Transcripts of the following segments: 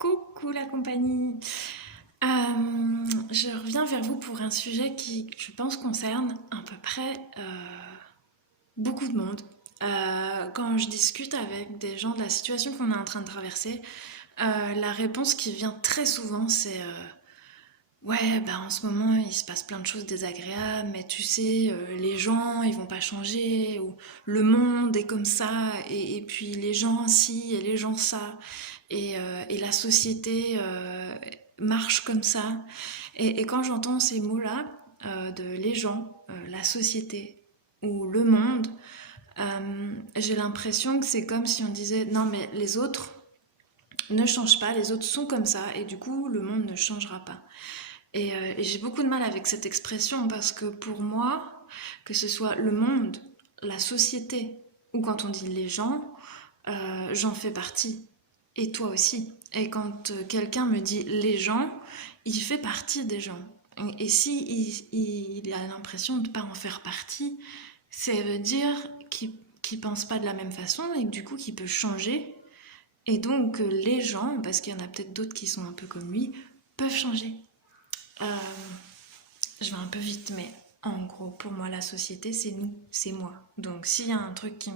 Coucou la compagnie. Je reviens vers vous pour un sujet qui, je pense, concerne à peu près beaucoup de monde. Quand je discute avec des gens de la situation qu'on est en train de traverser, la réponse qui vient très souvent, c'est ouais, bah en ce moment il se passe plein de choses désagréables, mais tu sais, les gens ils vont pas changer, ou le monde est comme ça, et puis les gens ci et les gens ça, et la société marche comme ça. Et quand j'entends ces mots-là, de les gens, la société ou le monde, j'ai l'impression que c'est comme si on disait non mais les autres ne changent pas, les autres sont comme ça, et du coup le monde ne changera pas. Et j'ai beaucoup de mal avec cette expression parce que pour moi, que ce soit le monde, la société ou quand on dit les gens, j'en fais partie. Et toi aussi. Et quand quelqu'un me dit les gens, il fait partie des gens. Et si il a l'impression de ne pas en faire partie, ça veut dire qu'il pense pas de la même façon et que du coup qu'il peut changer. Et donc les gens, parce qu'il y en a peut-être d'autres qui sont un peu comme lui, peuvent changer. Euh, je vais un peu vite, mais en gros, pour moi, la société, c'est nous, c'est moi. Donc, s'il y a un truc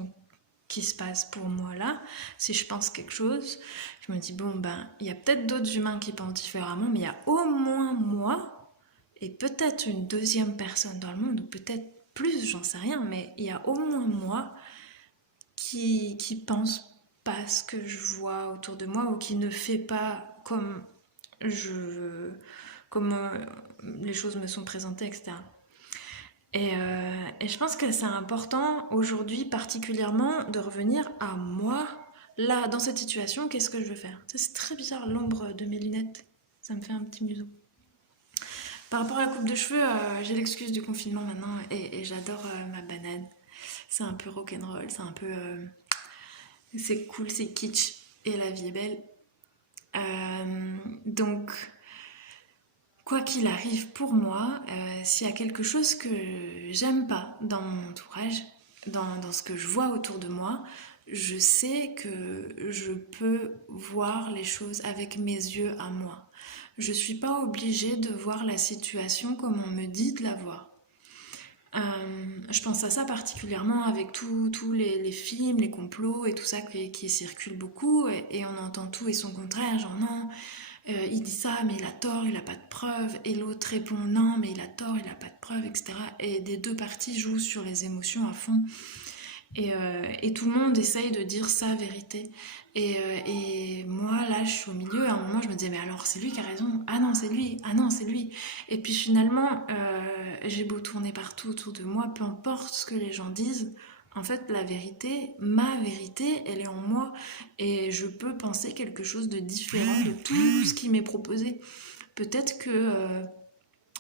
qui se passe pour moi là, si je pense quelque chose, je me dis, bon, ben, il y a peut-être d'autres humains qui pensent différemment, mais il y a au moins moi, et peut-être une deuxième personne dans le monde, ou peut-être plus, j'en sais rien, mais il y a au moins moi qui pense pas ce que je vois autour de moi, ou qui ne fait pas je, comme les choses me sont présentées, etc. Et je pense que c'est important aujourd'hui particulièrement de revenir à moi. Là, dans cette situation, qu'est-ce que je veux faire? C'est très bizarre, l'ombre de mes lunettes. Ça me fait un petit museau. Par rapport à la coupe de cheveux, j'ai l'excuse du confinement maintenant et j'adore ma banane. C'est un peu rock'n'roll, c'est un peu... c'est cool, c'est kitsch et la vie est belle. Donc, quoi qu'il arrive pour moi, s'il y a quelque chose que j'aime pas dans mon entourage, dans ce que je vois autour de moi, je sais que je peux voir les choses avec mes yeux à moi. Je suis pas obligée de voir la situation comme on me dit de la voir. Je pense à ça particulièrement avec tous les films, les complots et tout ça qui circulent beaucoup, et on entend tout et son contraire, genre non, il dit ça, mais il a tort, il a pas de preuves. Et l'autre répond non, mais il a tort, il a pas de preuves, etc. Et des deux parties jouent sur les émotions à fond. Et tout le monde essaye de dire sa vérité. Et moi, là, je suis au milieu. À un moment, je me disais, mais alors, c'est lui qui a raison. Ah non, c'est lui. Ah non, c'est lui. Et puis finalement, j'ai beau tourner partout autour de moi, peu importe ce que les gens disent. En fait, la vérité, ma vérité, elle est en moi. Et je peux penser quelque chose de différent de tout ce qui m'est proposé. Peut-être que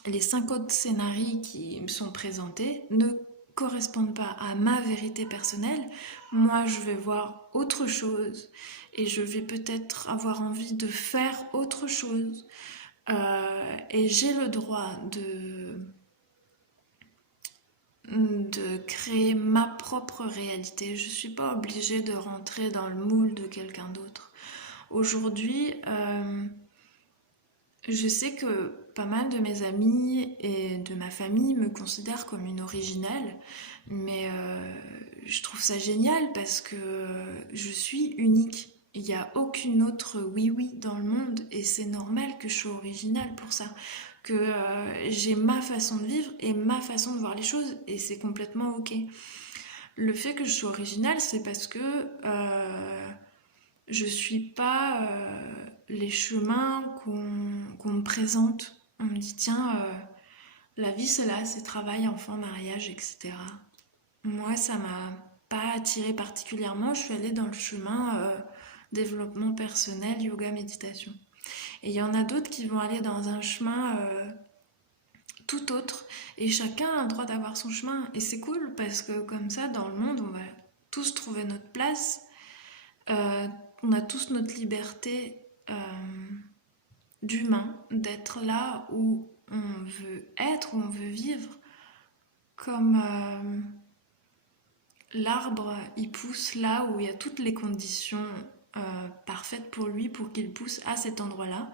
les 50 scénarios qui me sont présentés ne correspondent pas à ma vérité personnelle. Moi, je vais voir autre chose et je vais peut-être avoir envie de faire autre chose. Et j'ai le droit de créer ma propre réalité. Je ne suis pas obligée de rentrer dans le moule de quelqu'un d'autre. Aujourd'hui, je sais que pas mal de mes amis et de ma famille me considèrent comme une originale, mais je trouve ça génial parce que je suis unique. Il n'y a aucune autre oui-oui dans le monde et c'est normal que je sois originale pour ça. Que j'ai ma façon de vivre et ma façon de voir les choses et c'est complètement ok. Le fait que je sois originale, c'est parce que je suis pas les chemins qu'on me présente. On me dit, tiens, la vie c'est là, c'est travail, enfant, mariage, etc. Moi, ça m'a pas attirée particulièrement. Je suis allée dans le chemin développement personnel, yoga, méditation. Et il y en a d'autres qui vont aller dans un chemin tout autre. Et chacun a le droit d'avoir son chemin. Et c'est cool parce que comme ça, dans le monde, on va tous trouver notre place. Euh, on a tous notre liberté d'humain, d'être là où on veut être, où on veut vivre. Comme l'arbre, il pousse là où il y a toutes les conditions parfaite pour lui, pour qu'il pousse à cet endroit-là.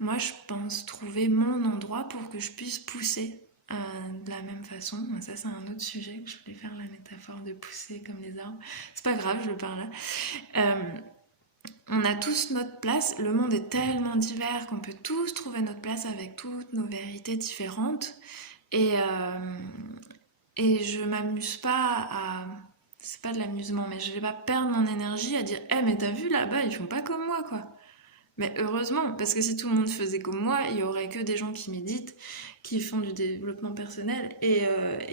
Moi, je pense trouver mon endroit pour que je puisse pousser de la même façon. Ça, c'est un autre sujet. Je voulais faire la métaphore de pousser comme les arbres. C'est pas grave, je le parle là. Euh, on a tous notre place. Le monde est tellement divers qu'on peut tous trouver notre place avec toutes nos vérités différentes. Et je m'amuse pas à... C'est pas de l'amusement, mais je vais pas perdre mon énergie à dire « mais t'as vu là-bas, ils font pas comme moi, quoi !» Mais heureusement, parce que si tout le monde faisait comme moi, il y aurait que des gens qui méditent, qui font du développement personnel et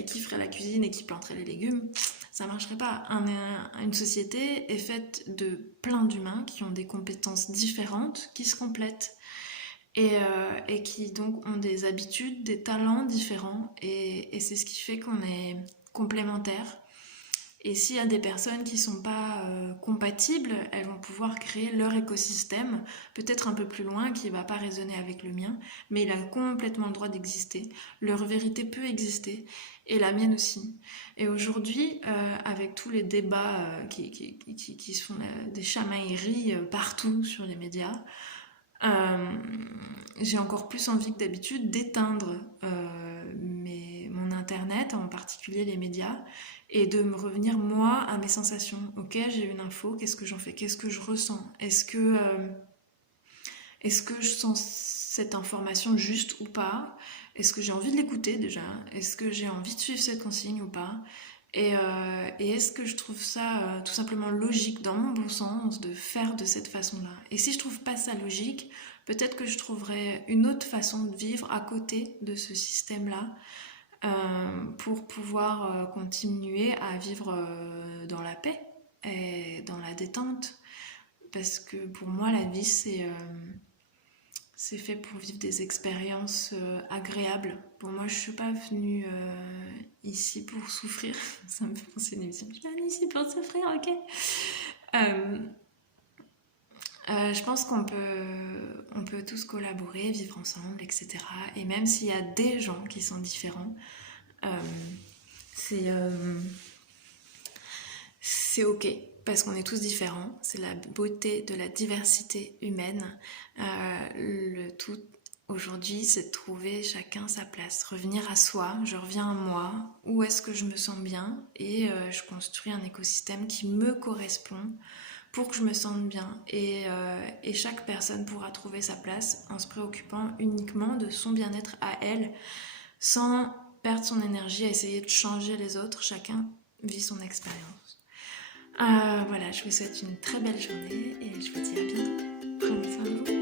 qui feraient la cuisine et qui planteraient les légumes. Ça marcherait pas. Une société est faite de plein d'humains qui ont des compétences différentes, qui se complètent et qui donc ont des habitudes, des talents différents et c'est ce qui fait qu'on est complémentaires. Et s'il y a des personnes qui ne sont pas compatibles, elles vont pouvoir créer leur écosystème, peut-être un peu plus loin, qui ne va pas résonner avec le mien, mais il a complètement le droit d'exister. Leur vérité peut exister, et la mienne aussi. Et aujourd'hui, avec tous les débats qui se font des chamailleries partout sur les médias, j'ai encore plus envie que d'habitude d'éteindre mon internet, en particulier les médias, et de me revenir moi à mes sensations. Ok, j'ai une info, qu'est-ce que j'en fais? Qu'est-ce que je ressens? Est-ce que je sens cette information juste ou pas? Est-ce que j'ai envie de l'écouter déjà? Est-ce que j'ai envie de suivre cette consigne ou pas? Et est-ce que je trouve ça tout simplement logique dans mon bon sens de faire de cette façon-là? Et si je trouve pas ça logique, peut-être que je trouverai une autre façon de vivre à côté de ce système-là pour pouvoir continuer à vivre dans la paix et dans la détente. Parce que pour moi, la vie, c'est fait pour vivre des expériences agréables. Pour moi, je suis pas venue ici pour souffrir. Ça me fait penser à une émission. Je suis venue ici pour souffrir, ok. Je pense qu'on peut tous collaborer, vivre ensemble, etc. Et même s'il y a des gens qui sont différents, c'est ok, parce qu'on est tous différents. C'est la beauté de la diversité humaine. Le tout aujourd'hui, c'est de trouver chacun sa place, revenir à soi. Je reviens à moi, où est-ce que je me sens bien, et je construis un écosystème qui me correspond pour que je me sente bien. Et chaque personne pourra trouver sa place en se préoccupant uniquement de son bien-être à elle, sans perdre son énergie à essayer de changer les autres. Chacun vit son expérience. Voilà, je vous souhaite une très belle journée et je vous dis à bientôt. Prenez soin de vous.